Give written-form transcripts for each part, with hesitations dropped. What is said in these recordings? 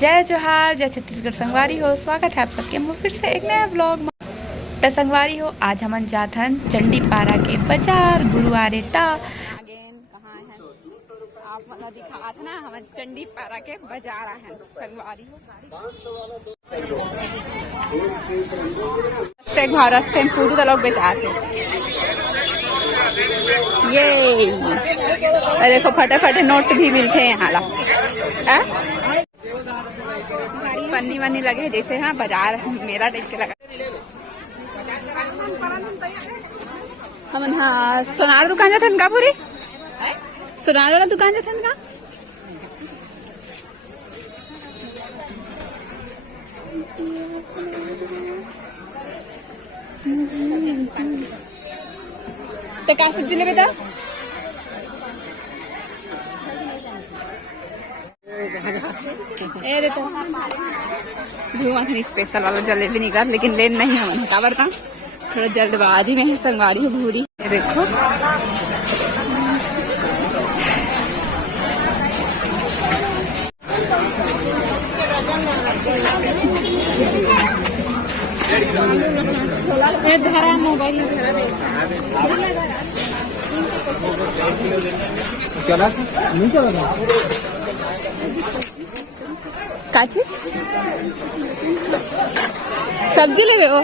जय जोहार, जय छत्तीसगढ़ संगवारी हो। स्वागत है आप सबके मुँह फिर से एक नया व्लॉग में। तो संगवारी हो, आज हम जात हन चंडी पारा के बाजार गुरुवारे ता कहाँ है आप मतलब दिखा था ना, हम चंडी पारा के बाजार हैं संगवारी हो। रस्ते में पूरू लोग बेचा थे। ये देखो फटे फटे नोट भी मिलते हैं यहाँ ला। पन्नी वन्नी लगे जैसे हाँ बाजार मेला देख के लगा। हम हाँ सोनार दुकान जाते का पूरी सोनार वाला दुकान जाते का। तो क्या सब्जी ले बेटा? ए देखो धुआं स्पेशल वाला जलेबी निकाल, लेकिन लेन नहीं है मन का बरता थोड़ा जल्दबाजी में है संगवारी हो भूरी। देखो धरा मोबाइल चला नहीं चला का चीज सब्जी ले वो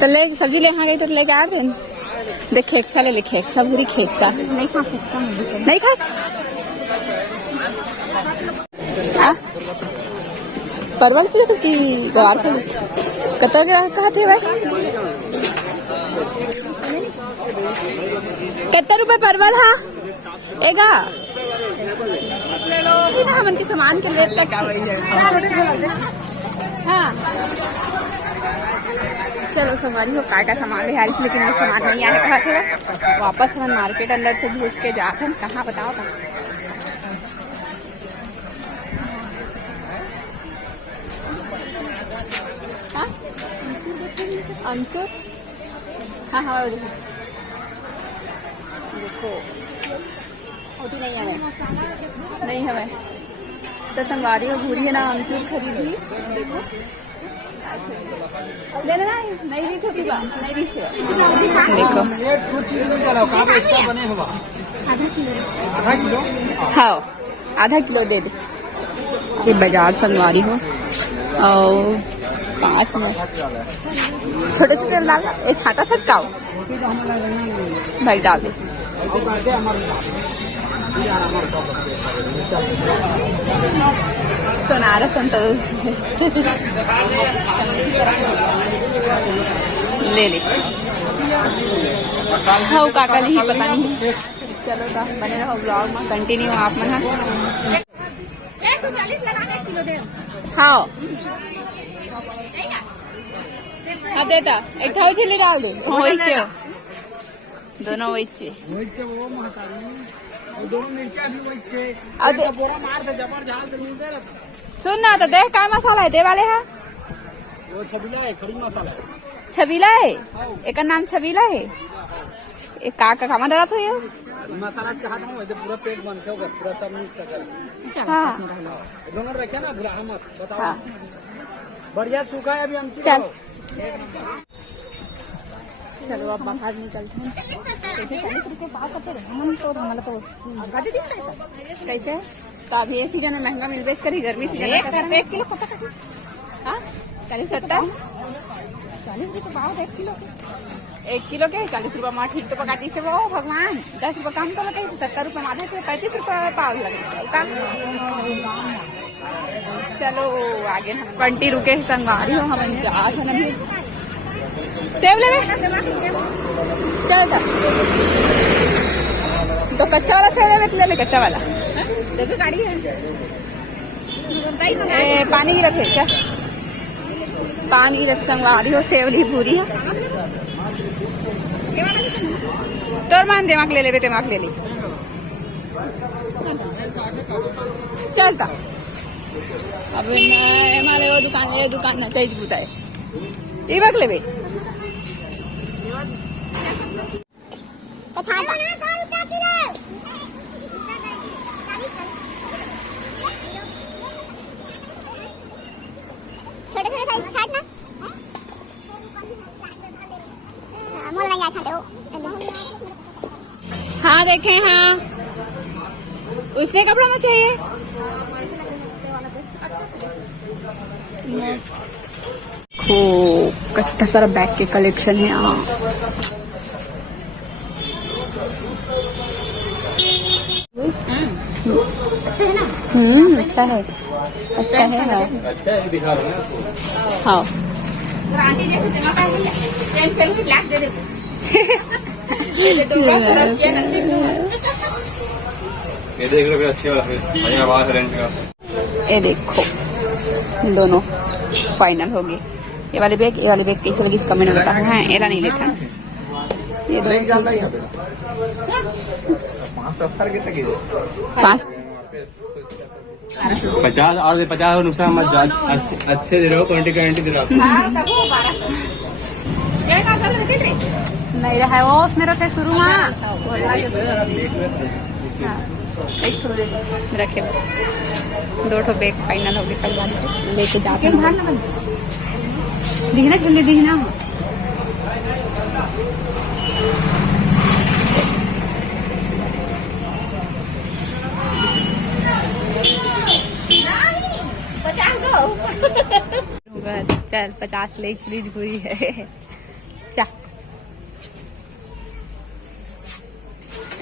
चले सब्जी ले गई तो लेके आ गए। देख खेक्सा ले खेक्सा पूरी खेक्सा नहीं खास परवल की गवार कतो कहा थे भाई कितने रुपए परवल? हाँ एगा हमन के सामान के लेट तक हाँ चलो संगवारी हो का सामान ले यार, लेकिन वो सामान नहीं आने कहा थे। वापस हम मार्केट अंदर से घुस के जाते हैं। कहाँ बताओ था हाँ अमचूर हाँ हाँ देखो होती नहीं है नहीं हमें तो संगवारी हो भूरी है ना अमचूर खरीदी। देखो लेना नहीं रीस होती बा नहीं रीस देखो हाँ आधा किलो दे दे। ये बाजार संगवारी हो और 5 में छोटे छोटे डाल ये छाटा छटकाओ भाई डाल दे। सोनारा संतोष ले ले हाँ काका नहीं पता नहीं। चलो तो बने रहो ब्लॉग में कंटिन्यू आप मन। 140 लगाने किलो दे हाँ हाँ देता एक ठाव छिली डाल दो वही दोनों वही सुन ना तो देख का मसाला है दे वाले है वो छबीला है खड़ी मसाला है छबीला है एक नाम छबीला है एक का खामा डरा था ये मसाला के हाथ में पूरा पेट बन के होगा पूरा सब मिक्स कर। हां दोनों रखे ना बुरा मत बताओ। हाँ। बढ़िया सूखा है अभी हम चल चलो अब बाहर निकलते हैं। कैसे 40 रुपये पाव करते हम तो हमारा तो कैसे तो अभी ये सीजन में महंगा मिल बेच करी गर्मी सीजन में 1 किलो कब तक हाँ 40 70 40 रुपये पाव 1 किलो 1 किलो के 40 रुपये माँ ठीक तो पकाती से वो भगवान 10 रुपये कम तो लगे 70 रुपये माधे थे 35 रुपये पाव लगे। चलो आगे हम 20 रुके संगवारी हो हम जा सेब ले चल तो कच्चा वाला सेब ले कच्चा वाला देखो गाड़ी है पानी की रखे क्या पानी रख संगवारी हो सेब ली पूरी है तोर मान दिमाग ले ले दिमाग ले ली चलता अब हमारे वो दुकान ना चाहिए बुताए इवक ले बे देखे हैं, उसने कपड़ा में चाहिए। कितना सारा बैग के कलेक्शन है यहाँ। अच्छा है ना? अच्छा है, अच्छा है। अच्छा है, दिखा रहा हूँ। हाँ, आंटी जैसे जमा दे दे। ये देख लो अच्छे वाला है, आवाज रेंज का। ये देखो दोनों फाइनल हो गए। ये वाले बैग कैसे लगी इसका मैंने बताया है। एरा नहीं लेता ये दो 50 और 50 नुकसान मत जान। अच्छे दे रहे हो, क्वालिटी गारंटी दे रहा हूँ। नहीं रहा है वो, उसमें रहते शुरू में रखे। 2 ठो बैग फाइनल हो गए, सब लेके जाके दिखना जल्दी दिखना। चल 50 ले चली पूरी है।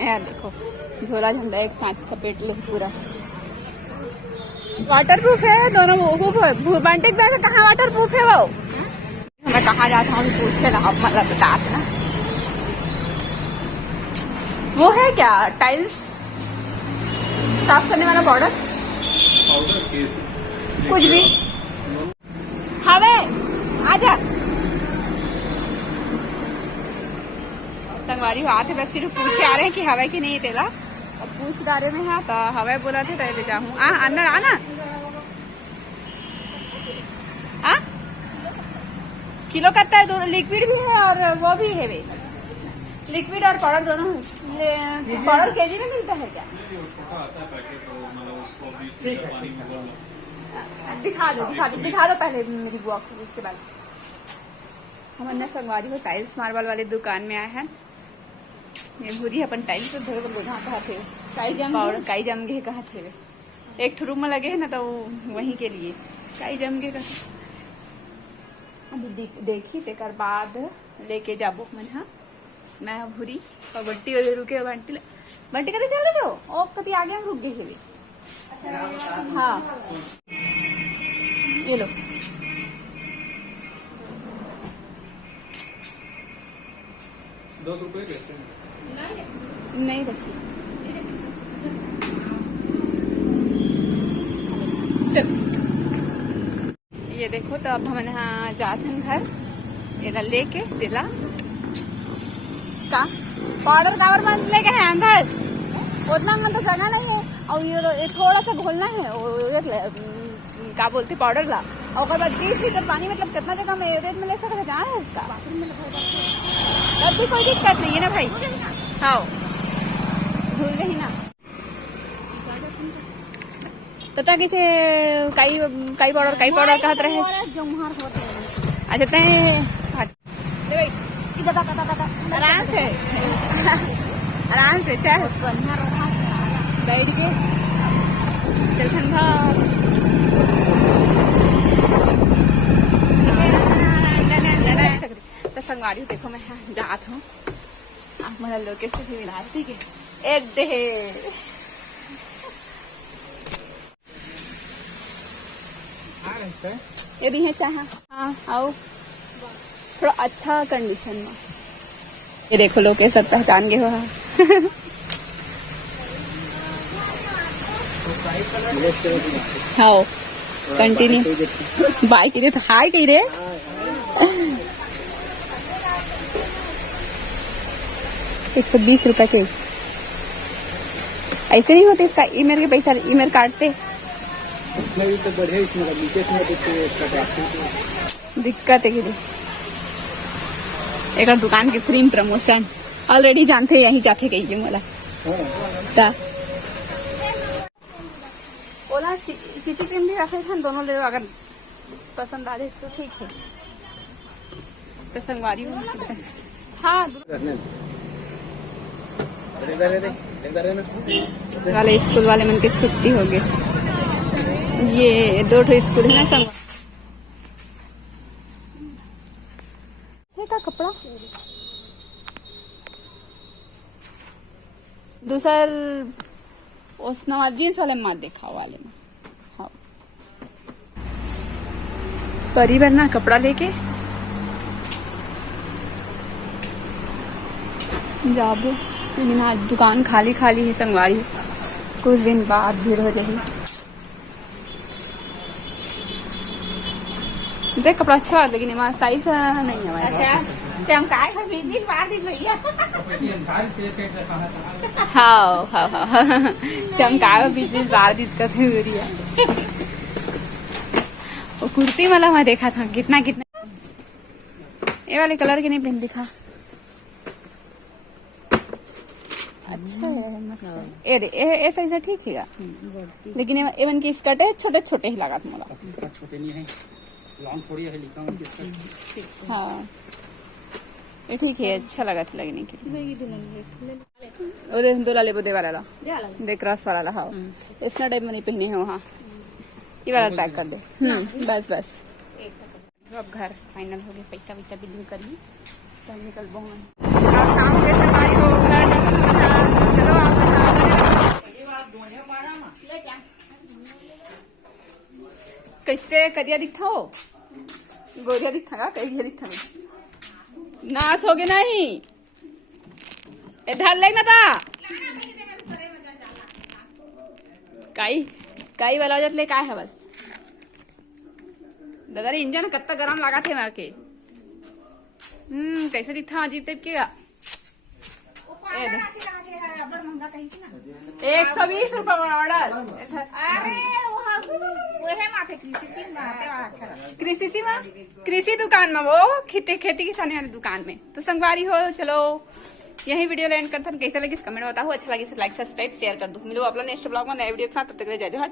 यार देखो झोला झंडा एक साथ चपेट लो पूरा। वाटर प्रूफ है दोनों। वो बांटे बैग कहाँ वाटर प्रूफ है वो? मैं कहाँ जाता हूँ पूछे ना, अब मतलब बता ना। वो है क्या टाइल्स साफ करने वाला पाउडर? कुछ भी हवे आजा। संगवारी हो आते बस सिर्फ पूछे आ रहे हैं कि हवा की नहीं तेला। अब पूछ डारे में है तो हवा बोला थे ले जाऊँ। अंदर आना। किलो करता है, दोनों लिक्विड भी है और वो भी है। वे लिक्विड और पाउडर दोनों है। पाउडर केजी में मिलता है क्या? दिखा दो पहले मेरी बुआ को, उसके बाद हम अन्ना संगवारी हो टाइल्स मार्बल वाले दुकान में आए हैं। ये भूरी अपन टाइल्स तो धोए को कहा थे पाउडर काई जम गए कहा थे। एक रूम में लगे है ना तो वहीं के लिए काई जम गए कहा। अभी देखी तेकर बाद लेके जाबो मन। हाँ मैं भूरी और बंटी रुके बंटी करे चल जाओ। ओ कति आगे हम रुक गए थे। हाँ ये लो 10 रुपए देते हैं। नहीं रखी। चल ये देखो तो अब हम यहाँ जाते हैं घर। ये लेके दिला का पाउडर कावर बंद लेके है अंदाज उतना मन तो जगह नहीं है। और ये थोड़ा सा घोलना है क्या बोलते पाउडर ला। और उसके बाद 20 लीटर पानी मतलब कितना जगह में एवरेज में ले सकते जाना है इसका। तब भी कोई दिक्कत नहीं है ना भाई। हाँ भूल गई ना तथा किसे काई पाउडर कहते रहे। अच्छा आराम से चल बैठ के चल ठंडा। तो संगवारी देखो मैं जात हूँ। आप मेरा लोकेशन भी मिला ठीक है। एक दे यदि है चाह। हाँ आओ थोड़ा अच्छा कंडीशन में। ये देखो लोकेशन पहचान गए हो। हाँ कंटिन्यू बाइक रे तो हाई कही रे। ₹120 के ऐसे नहीं होते। इसका ईमेल के पैसा ईमेल काटते इसमें भी तो बढ़े। इसमें दिक्कत है कि एक दुकान के फ्री प्रमोशन ऑलरेडी जानते यही जाते कही मोला। ओला सीसी क्रीम भी रखे थे दोनों ले। अगर पसंद आ जाए तो ठीक है। तो संगवारी हाँ वाले स्कूल वाले मन के छुट्टी हो गई। ये 2 ठो स्कूल है ना संग का कपड़ा दूसर उस नवा जींस वाले में देखा वाले में। हाँ परी भरना कपड़ा लेके जाबो, लेकिन आज दुकान खाली खाली है संगवारी, कुछ दिन बाद भीड़ हो जाएगी। देख कपड़ा अच्छा है लेकिन हमारा साइज नहीं है हमारे। चमकाए का बिजली मार दी भैया। हाँ हाँ हाँ चमकाए बिजली बार दी इसका थ्योरिया। वो कुर्ती वाला मैं देखा था कितना कितना, ये वाले कलर के नहीं पहन दिखा। अच्छा है मस्त है। ये साइज ठीक है लेकिन एवन की स्कर्ट है छोटे छोटे ही लगा था मोला। छोटे नहीं है, लॉन्ग थोड़ी है, लिखा हूँ इसका। हाँ ये ठीक है, अच्छा लगा था लगने के लिए। दो लाले दे वाला ला दे क्रॉस वाला ला। हाँ इतना टाइप में नहीं पहने हैं वहाँ, ये वाला पैक कर दे। बस बस अब घर फाइनल हो गया, पैसा वैसा बिलिंग करिए तब निकल शाम के सवारी हो चलो कैसे करिया दिखा हो गोरिया दिखा करिया दिखा नाश हो गया नहीं इधर लेना था काई वाला वजह ले का है बस दादा रे इंजन कत्ता गरम लगा थे ना के कैसे दिखा अजीब टाइप के 120 रुपए ऑर्डर। कृषि दुकान में वो खेती किसानी वाली दुकान में तो संगवारी हो। चलो यही वीडियो एंड करते हैं। कैसा लगी कमेंट बताओ, अच्छा लगे लाइक सब्सक्राइब शेयर कर दो। मिलो अपना नेक्स्ट ब्लॉग में नए वीडियो के साथ, तब तक जय जोहार।